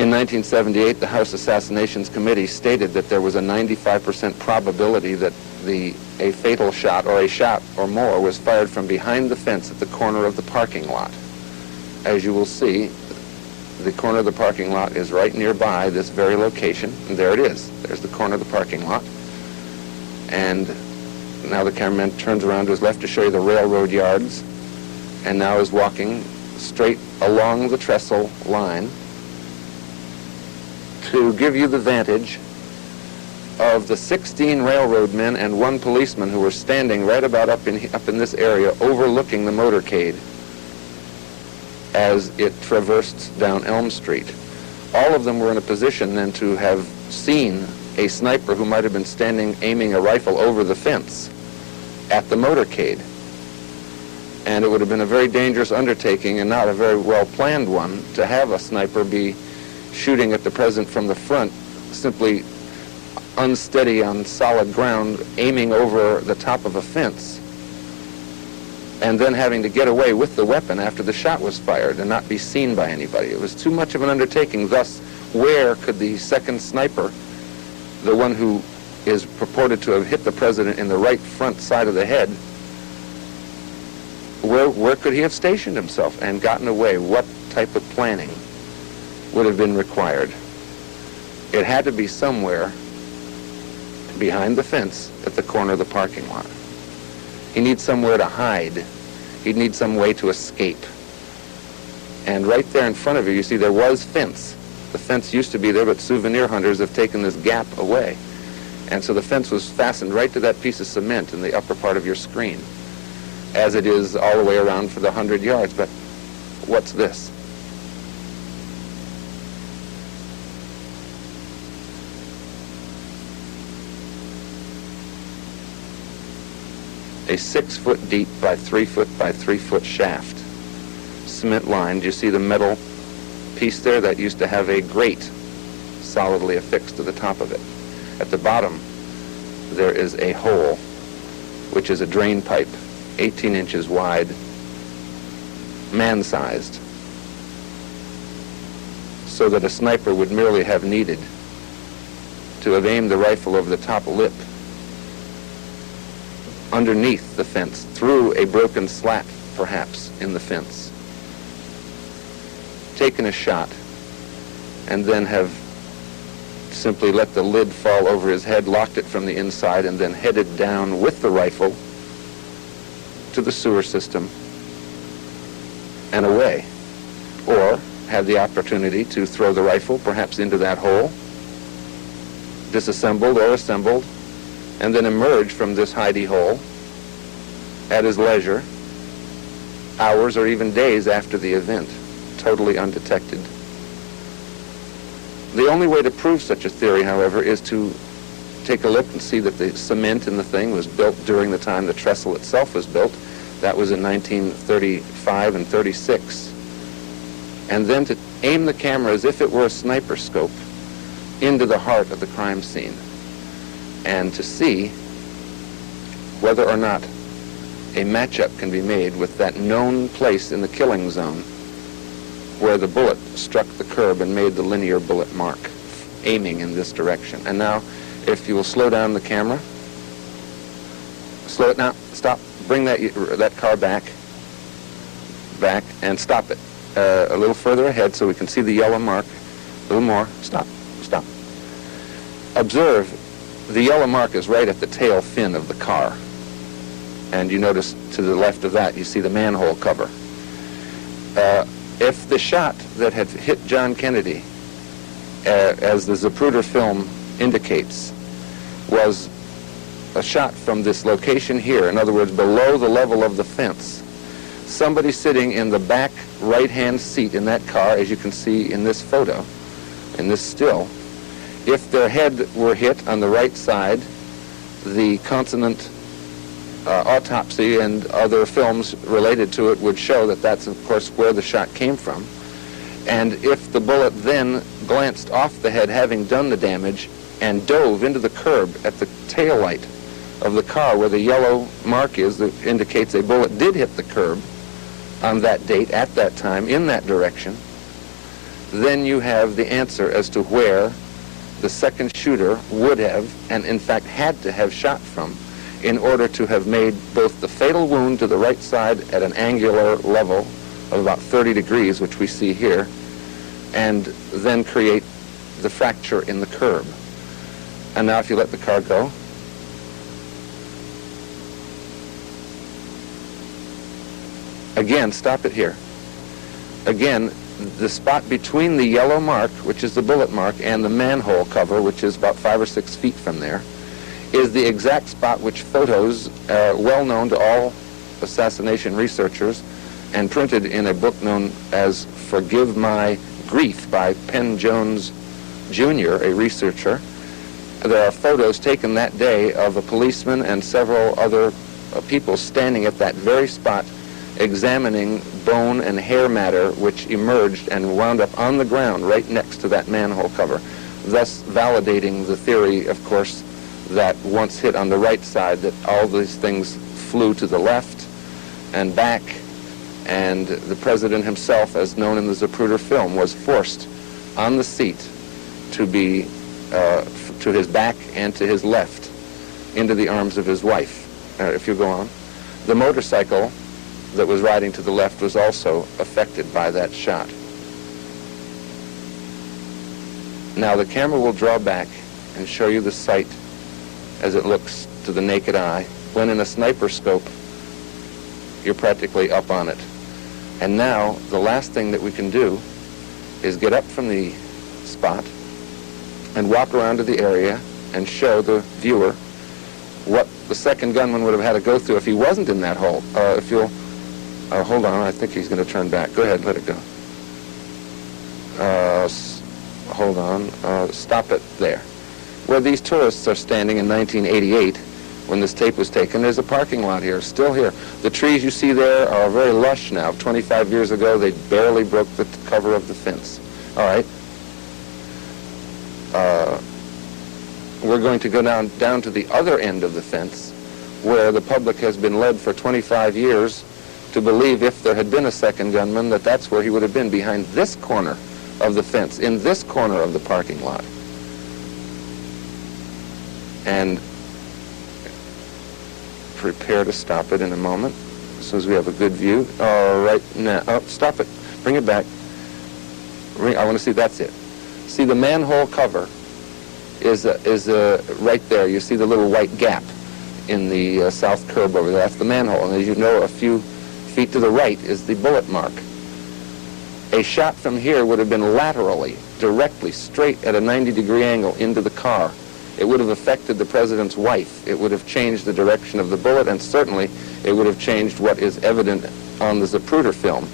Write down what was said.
In 1978, the House Assassinations Committee stated that there was a 95% probability that a fatal shot or a shot or more was fired from behind the fence at the corner of the parking lot. As you will see, the corner of the parking lot is right nearby this very location, and there it is. There's the corner of the parking lot. And now the cameraman turns around to his left to show you the railroad yards, and now is walking straight along the trestle line to give you the vantage of the 16 railroad men and 1 policeman who were standing right about up in this area overlooking the motorcade as it traversed down Elm Street. All of them were in a position then to have seen a sniper who might have been standing aiming a rifle over the fence at the motorcade. And it would have been a very dangerous undertaking and not a very well-planned one to have a sniper be shooting at the president from the front, simply unsteady on solid ground, aiming over the top of a fence, and then having to get away with the weapon after the shot was fired and not be seen by anybody. It was too much of an undertaking. Thus, where could the second sniper, the one who is purported to have hit the president in the right front side of the head, where could he have stationed himself and gotten away? What type of planning would have been required? It had to be somewhere behind the fence at the corner of the parking lot. He needs somewhere to hide. He'd need some way to escape. And right there in front of you, you see there was fence. The fence used to be there, but souvenir hunters have taken this gap away. And so the fence was fastened right to that piece of cement in the upper part of your screen, as it is all the way around for the 100 yards. But what's this? A 6-foot deep by 3-foot by 3-foot shaft, cement lined. You see the metal piece there that used to have a grate solidly affixed to the top of it. At the bottom, there is a hole, which is a drain pipe, 18 inches wide, man-sized, so that a sniper would merely have needed to have aimed the rifle over the top lip underneath the fence, through a broken slat, perhaps, in the fence, taken a shot, and then have simply let the lid fall over his head, locked it from the inside, and then headed down with the rifle to the sewer system and away. Or have the opportunity to throw the rifle perhaps into that hole, disassembled or assembled, and then emerge from this hidey hole at his leisure, hours or even days after the event, totally undetected. The only way to prove such a theory, however, is to take a look and see that the cement in the thing was built during the time the trestle itself was built. That was in 1935 and 36. And then to aim the camera as if it were a sniper scope into the heart of the crime scene, and to see whether or not a matchup can be made with that known place in the killing zone where the bullet struck the curb and made the linear bullet mark, aiming in this direction. And now, if you will slow down the camera, slow it now, stop, bring that car back, and stop it a little further ahead so we can see the yellow mark. A little more, stop. Observe, the yellow mark is right at the tail fin of the car. And you notice to the left of that, you see the manhole cover. If the shot that had hit John Kennedy, as the Zapruder film indicates, was a shot from this location here, in other words, below the level of the fence, somebody sitting in the back right-hand seat in that car, as you can see in this photo, in this still, if their head were hit on the right side, the consonant autopsy and other films related to it would show that that's, of course, where the shot came from. And if the bullet then glanced off the head, having done the damage, and dove into the curb at the tail light of the car where the yellow mark is that indicates a bullet did hit the curb on that date, at that time, in that direction, then you have the answer as to where the second shooter would have, and in fact had to have, shot from in order to have made both the fatal wound to the right side at an angular level of about 30 degrees, which we see here, and then create the fracture in the curb. And now if you let the car go, again, stop it here. Again, the spot between the yellow mark, which is the bullet mark, and the manhole cover, which is about 5 or 6 feet from there, is the exact spot which photos, well known to all assassination researchers, and printed in a book known as Forgive My Grief by Penn Jones Jr., a researcher. There are photos taken that day of a policeman and several other people standing at that very spot examining bone and hair matter which emerged and wound up on the ground right next to that manhole cover, thus validating the theory, of course, that once hit on the right side, that all these things flew to the left and back, and the president himself, as known in the Zapruder film, was forced on the seat to be to his back and to his left into the arms of his wife. If you go on. The motorcycle that was riding to the left was also affected by that shot. Now the camera will draw back and show you the sight as it looks to the naked eye, when in a sniper scope you're practically up on it. And now the last thing that we can do is get up from the spot and walk around to the area and show the viewer what the second gunman would have had to go through if he wasn't in that hole. If you'll hold on, I think he's going to turn back. Go ahead, let it go. Hold on. Stop it there. Where these tourists are standing in 1988, when this tape was taken, there's a parking lot here, still here. The trees you see there are very lush now. 25 years ago, they barely broke the cover of the fence. All right. We're going to go down to the other end of the fence, where the public has been led for 25 years to believe, if there had been a second gunman, that that's where he would have been, behind this corner of the fence, in this corner of the parking lot. And prepare to stop it in a moment, as soon as we have a good view. All right, now, stop it. Bring it back. I want to see, that's it. See, the manhole cover is right there. You see the little white gap in the south curb over there. That's the manhole. And as you know, a few feet to the right is the bullet mark. A shot from here would have been laterally, directly, straight at a 90-degree angle into the car. It would have affected the president's wife. It would have changed the direction of the bullet, and certainly it would have changed what is evident on the Zapruder film.